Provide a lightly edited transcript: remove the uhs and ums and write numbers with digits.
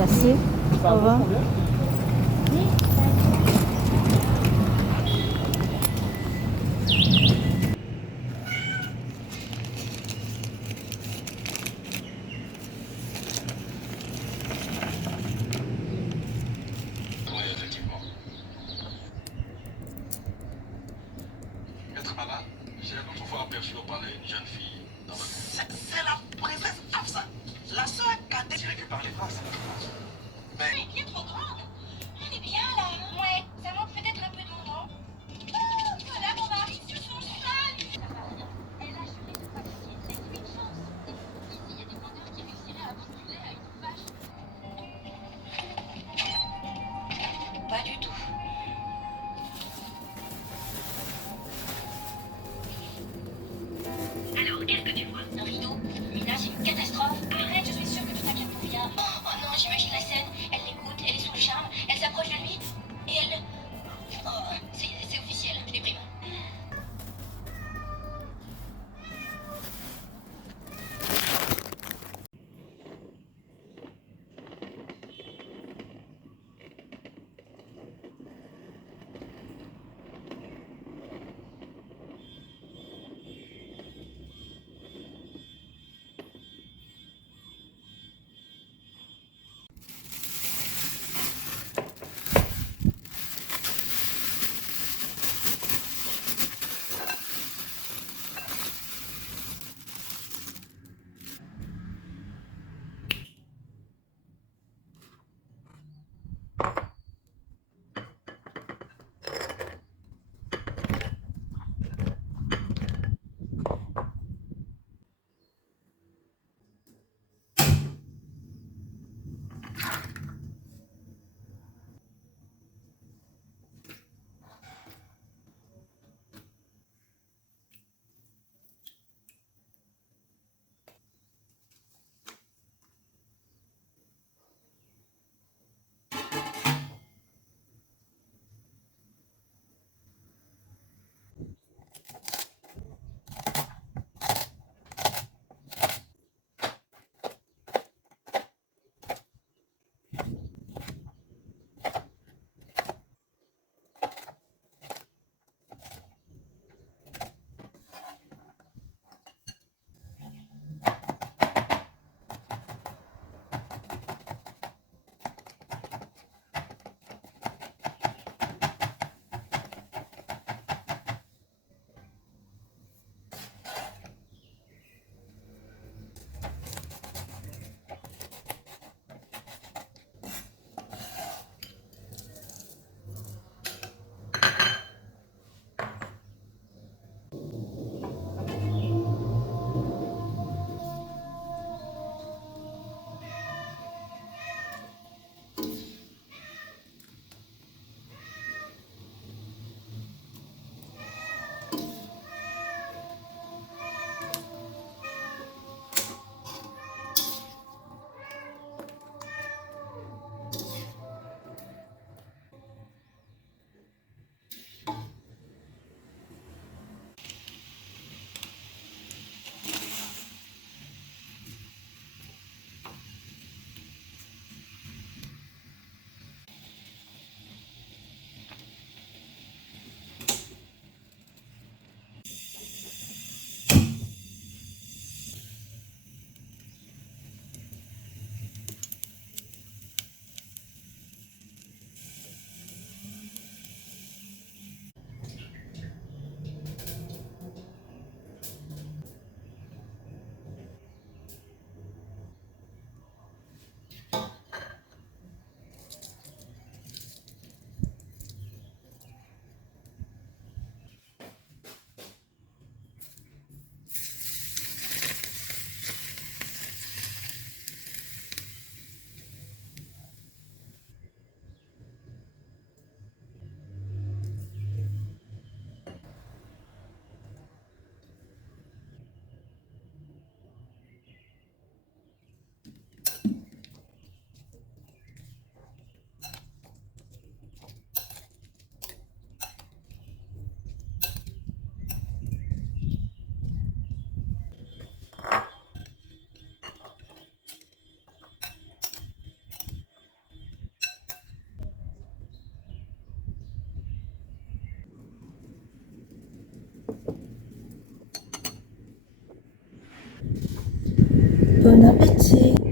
assez. Ça va. Oui, effectivement. Maître Bala, j'ai l'autre fois aperçu au palais une jeune fille dans le... C'est la princesse Afsa, la sœur cadette tirée que par les bras, ça. Mais... Elle est bien trop grande. Elle est bien là. Ouais, ça manque peut-être un peu de mon nom. Oh, voilà mon mari sur son cheval. Elle a juré de pas craquer. Laisse-lui une chance. Ici, il y a des vendeurs qui réussiraient à vendre du lait à une vache. Pas du tout. Alors, qu'est-ce que tu vois? Un rideau. Lina, c'est une catastrophe. Arrête, je suis sûre que tu t'inquiètes pour rien. Oh non, j'imagine la scène. Elle l'écoute, elle est sous le charme, elle s'approche de lui et elle... Bon appétit.